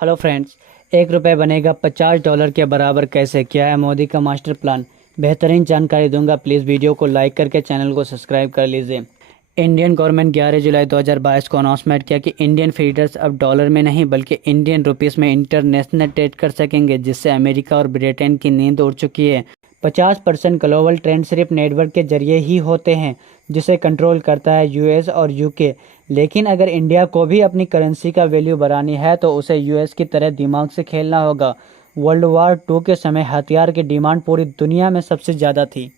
Hello friends. ₹1 बनेगा $50 के बराबर कैसे? क्या है मोदी का मास्टर प्लान? बेहतरीन जानकारी दूंगा। प्लीज़ वीडियो को लाइक करके चैनल को सब्सक्राइब कर लीजिए। इंडियन गवर्नमेंट 11 जुलाई 2022 को अनाउंसमेंट किया कि इंडियन फीडर्स अब डॉलर में नहीं बल्कि इंडियन रुपीस में इंटरनेशनल ट्रेड कर सकेंगे, जिससे अमेरिका और ब्रिटेन की नींद उड़ चुकी है। 50% ग्लोबल ट्रेंड सिर्फ नेटवर्क के जरिए ही होते हैं, जिसे कंट्रोल करता है यूएस और यूके। लेकिन अगर इंडिया को भी अपनी करेंसी का वैल्यू बढ़ानी है तो उसे यूएस की तरह दिमाग से खेलना होगा। वर्ल्ड वार 2 के समय हथियार की डिमांड पूरी दुनिया में सबसे ज़्यादा थी,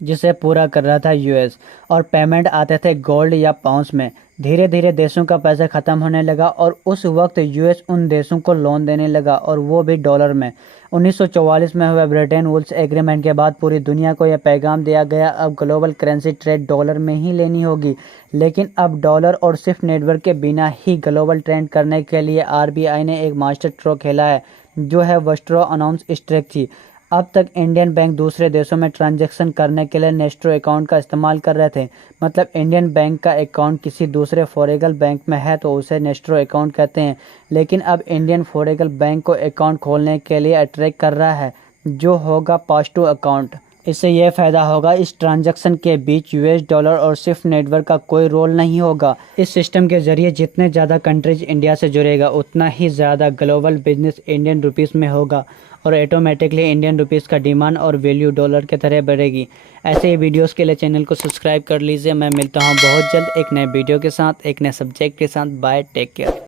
जिसे पूरा कर रहा था यूएस, और पेमेंट आते थे गोल्ड या पाउंड्स में। धीरे धीरे देशों का पैसा ख़त्म होने लगा और उस वक्त यूएस उन देशों को लोन देने लगा, और वो भी डॉलर में। 1944 में हुए ब्रिटेन वुड्स एग्रीमेंट के बाद पूरी दुनिया को यह पैगाम दिया गया, अब ग्लोबल करेंसी ट्रेड डॉलर में ही लेनी होगी। लेकिन अब डॉलर और सिर्फ नेटवर्क के बिना ही ग्लोबल ट्रेंड करने के लिए आरबीआई ने एक मास्टर स्ट्रोक खेला है, जो है विथड्रॉ अनाउंस स्ट्रेटजी। अब तक इंडियन बैंक दूसरे देशों में ट्रांजैक्शन करने के लिए नेस्ट्रो अकाउंट का इस्तेमाल कर रहे थे। मतलब इंडियन बैंक का अकाउंट किसी दूसरे फॉरेगल बैंक में है तो उसे नेस्ट्रो अकाउंट कहते हैं। लेकिन अब इंडियन फॉरेगल बैंक को अकाउंट खोलने के लिए अट्रैक्ट कर रहा है, जो होगा पास-टू अकाउंट। इससे यह फ़ायदा होगा, इस ट्रांजैक्शन के बीच यूएस डॉलर और सिर्फ नेटवर्क का कोई रोल नहीं होगा। इस सिस्टम के जरिए जितने ज़्यादा कंट्रीज इंडिया से जुड़ेगा उतना ही ज़्यादा ग्लोबल बिजनेस इंडियन रुपीस में होगा, और ऑटोमेटिकली इंडियन रुपीस का डिमांड और वैल्यू डॉलर की तरह बढ़ेगी। ऐसे ही वीडियोस के लिए चैनल को सब्सक्राइब कर लीजिए। मैं मिलता हूँ बहुत जल्द एक नए वीडियो के साथ, एक नए सब्जेक्ट के साथ। Bye, take care.